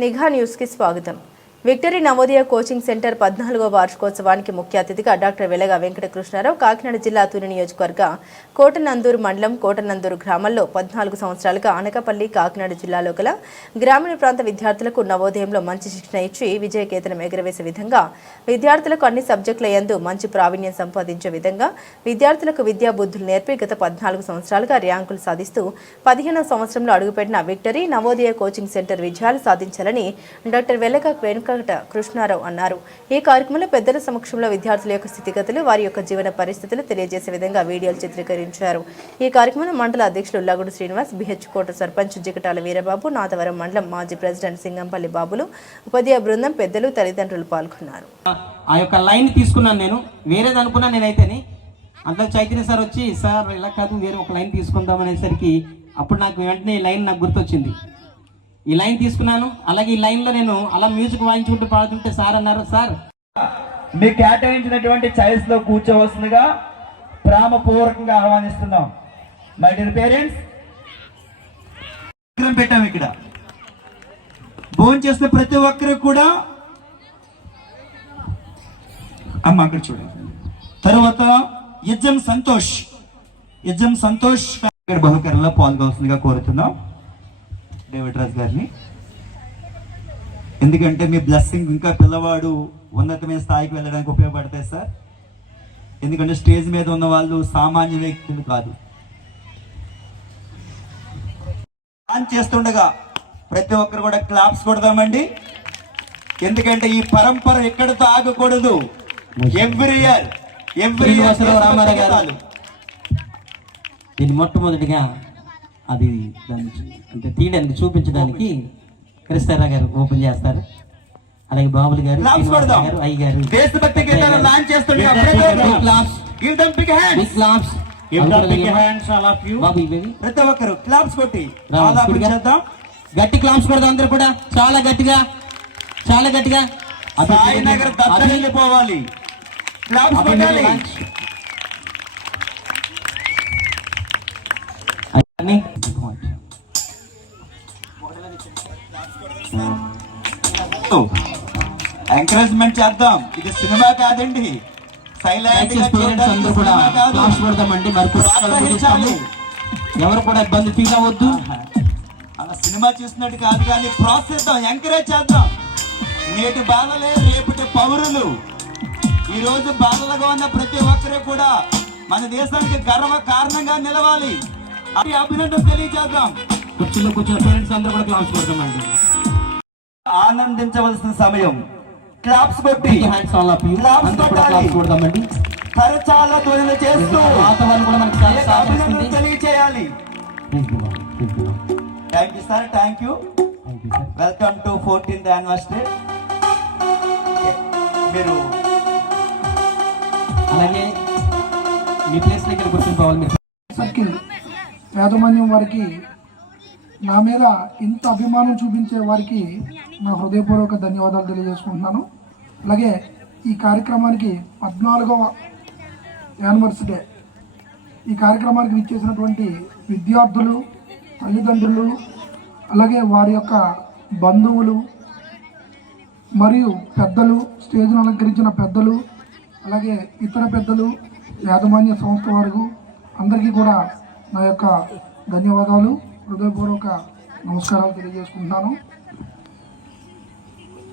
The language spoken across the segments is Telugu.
నిఘా న్యూస్ కి స్వాగతం. విక్టరీ నవోదయ కోచింగ్ సెంటర్ 14వ వార్షికోత్సవానికి ముఖ్య అతిథిగా డాక్టర్ వెలగ వెంకట కృష్ణారావు కాకినాడ జిల్లా తుని నియోజకవర్గ కోటనందూరు మండలం కోటనందూరు గ్రామంలో 14 సంవత్సరాలుగా అనకాపల్లి కాకినాడ జిల్లాలో గల గ్రామీణ ప్రాంత విద్యార్థులకు నవోదయంలో మంచి శిక్షణ ఇచ్చి విజయకేతనం ఎగురవేసే విధంగా విద్యార్థులకు అన్ని సబ్జెక్టుల యందు మంచి ప్రావీణ్యం సంపాదించే విధంగా విద్యార్థులకు విద్యా బుద్ధులు నేర్పి గత 14 సంవత్సరాలుగా ర్యాంకులు సాధిస్తూ 15వ సంవత్సరంలో అడుగుపెట్టిన విక్టరీ నవోదయ కోచింగ్ సెంటర్ విజయాలు సాధించాలని డాక్టర్ వెలగ వెంకట కృష్ణారావు అన్నారు. ఈ కార్యక్రమంలో పెద్దల సమక్షంలో విద్యార్థుల యొక్క స్థితిగతులు వారి యొక్క జీవన పరిస్థితులు తెలియజేసే విధంగా వీడియోలు చిత్రీకరించారు. ఈ కార్యక్రమంలో మండల అధ్యక్షులు లగుడు శ్రీనివాస్, బిహెచ్ కోట సర్పంచ్ జిగటాల వీరబాబు, నాదవరం మండలం మాజీ ప్రెసిడెంట్ సింగంపల్లి బాబులు, ఉపాధ్యాయ బృందం, పెద్దలు, తల్లిదండ్రులు పాల్గొన్నారు. ఆ యొక్క లైన్ తీసుకున్నాను, నేను వేరేది అనుకున్నా. నేనైతేనే అంత చైతన్య సార్ వచ్చి, సార్ ఇలా కాదు వేరే ఒక లైన్ తీసుకుందాం అనేసరికి అప్పుడు నాకు వెంటనే ఈ లైన్ నాకు గుర్తొచ్చింది. ఈ లైన్ తీసుకున్నాను. అలాగే ఈ లైన్ లో నేను అలా మ్యూజిక్ వాయించుకుంటూ పాడుతుంటే సార్ అన్నారు, సార్ మీకు కేటాయించినటువంటి చైర్స్ లో కూర్చోవలసిందిగా ప్రేమపూర్వకంగా ఆహ్వానిస్తున్నాం. మై డియర్ పేరెంట్స్, పెట్టాము ఇక్కడ భోజనం చేస్తున్న ప్రతి ఒక్కరు కూడా అమ్మ అక్కడ చూడండి. తర్వాత యజ్జం సంతోష్ బహుకరణలో పాల్గొవలసిందిగా కోరుతున్నాం డేవిడ్ రాజ్ గారిని. ఎందుకంటే మీ బ్లెస్సింగ్ ఇంకా పిల్లవాడు ఉన్నతమైన స్థాయికి వెళ్ళడానికి ఉపయోగపడతాయి సార్. ఎందుకంటే స్టేజ్ మీద ఉన్న వాళ్ళు సామాన్య వ్యక్తులు కాదు. చేస్తుండగా ప్రతి ఒక్కరు కూడా క్లాప్స్ కొడదామండి. ఎందుకంటే ఈ పరంపర ఎక్కడితో ఆగకూడదు. ఎవ్రీ ఇయర్ రామారావు గారు దీన్ని మొట్టమొదటిగా అది అంటే తీయడానికి చూపించడానికి కృష్ణారావు గారు ఓపెన్ చేస్తారు. అలాగే బాబులు గారు, అయ్య గారు ప్రతి ఒక్కరు క్లాప్స్ కొట్టి గట్టి క్లాప్స్ కొడదాం అందరూ కూడా. చాలా గట్టిగా సాయినగర్ వెళ్ళిపోవాలి. క్లాప్స్ కొట్టాలి. ఎంకరేజ్మెంట్ చేద్దాం. ఇది సినిమా కాదండి. సైలెంట్ ఎవరు కూడా ఇబ్బంది ఫీల్ అవ్వద్దు. అలా సినిమా చూసినట్టు కాదు, కానీ ప్రోత్సహిద్దాం, ఎంకరేజ్ చేద్దాం. నేటి బాలలే రేపటి పౌరులు. ఈ రోజు బాలలుగా ఉన్న ప్రతి ఒక్కరు కూడా మన దేశానికి గర్వ కారణంగా నిలవాలి. అభినందన తెలియజేద్దాం. కూర్చున్న పేరెంట్స్ అందరూ కూడా క్లాప్స్ కొడతామండి. ఆనందించవలసిన సమయం. క్లాప్స్ కొట్టి కొడతామండి. కరచాల ధ్వనులు చేస్తూ అభినందన తెలియజేయాలి. Thank you sir, thank you. Welcome to 14th anniversary. మీరు అలాగే మీ ప్లేస్ దగ్గర కూర్చుని సర్కిల్ యాజమాన్యం వారికి, నా మీద ఇంత అభిమానం చూపించే వారికి నా హృదయపూర్వక ధన్యవాదాలు తెలియజేసుకుంటున్నాను. అలాగే ఈ కార్యక్రమానికి 14వ యానివర్సరీ ఈ కార్యక్రమానికి విచ్చేసినటువంటి విద్యార్థులు, తల్లిదండ్రులు, అలాగే వారి యొక్క బంధువులు మరియు పెద్దలు, స్టేజ్ను అలంకరించిన పెద్దలు, అలాగే ఇతర పెద్దలు, యాజమాన్య సంస్థ వారు అందరికీ కూడా నా యొక్క ధన్యవాదాలు, హృదయపూర్వక నమస్కారాలు తెలియజేసుకుంటున్నాను.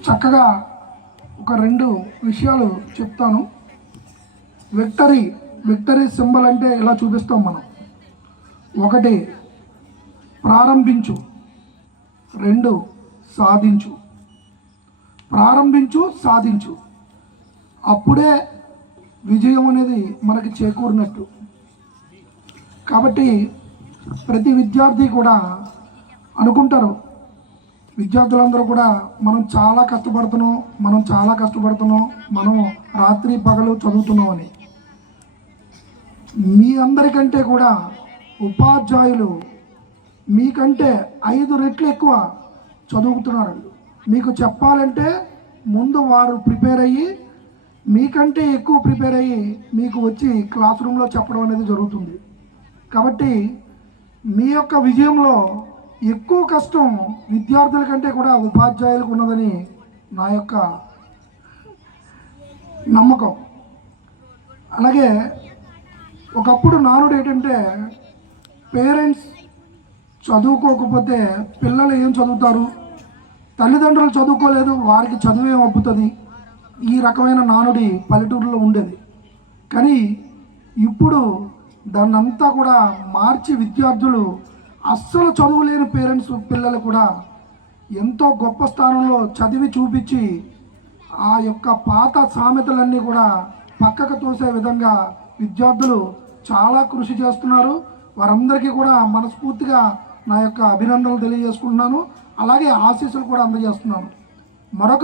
చక్కగా ఒక 2 విషయాలు చెప్తాను. విక్టరీ సింబల్ అంటే ఇలా చూపిస్తాం మనం. 1 ప్రారంభించు, 2 సాధించు. ప్రారంభించు, సాధించు, అప్పుడే విజయం అనేది మనకి చేకూరినట్టు. కాబట్టి ప్రతి విద్యార్థి కూడా అనుకుంటారు, విద్యార్థులందరూ కూడా మనం చాలా కష్టపడుతున్నాం, మనం రాత్రి పగలు చదువుతున్నాం అని. మీ అందరికంటే కూడా ఉపాధ్యాయులు మీకంటే 5 రెట్లు ఎక్కువ చదువుతున్నారు. మీకు చెప్పాలంటే ముందు వారు ప్రిపేర్ అయ్యి మీకంటే ఎక్కువ ప్రిపేర్ అయ్యి మీకు వచ్చి క్లాస్ రూమ్లో చెప్పడం అనేది జరుగుతుంది. కాబట్టి మీ యొక్క విజయంలో ఎక్కువ కష్టం విద్యార్థుల కంటే కూడా ఉపాధ్యాయులకు ఉన్నదని నా యొక్క నమ్మకం. అలాగే ఒకప్పుడు నానుడు ఏంటంటే పేరెంట్స్ చదువుకోకపోతే పిల్లలు ఏం చదువుతారు, తల్లిదండ్రులు చదువుకోలేదు వారికి చదువేం అబ్బుతుంది, ఈ రకమైన నానుడి పల్లెటూరులో ఉండేది. కానీ ఇప్పుడు దాన్నంతా కూడా మార్చి విద్యార్థులు అస్సలు చదువులేని పేరెంట్స్ పిల్లలు కూడా ఎంతో గొప్ప స్థానంలో చదివి చూపించి ఆ యొక్క పాత సామెతలన్నీ కూడా పక్కకు తోసే విధంగా విద్యార్థులు చాలా కృషి చేస్తున్నారు. వారందరికీ కూడా మనస్ఫూర్తిగా నా యొక్క అభినందనలు తెలియజేసుకుంటున్నాను. అలాగే ఆశీస్సులు కూడా అందజేస్తున్నాను. మరొక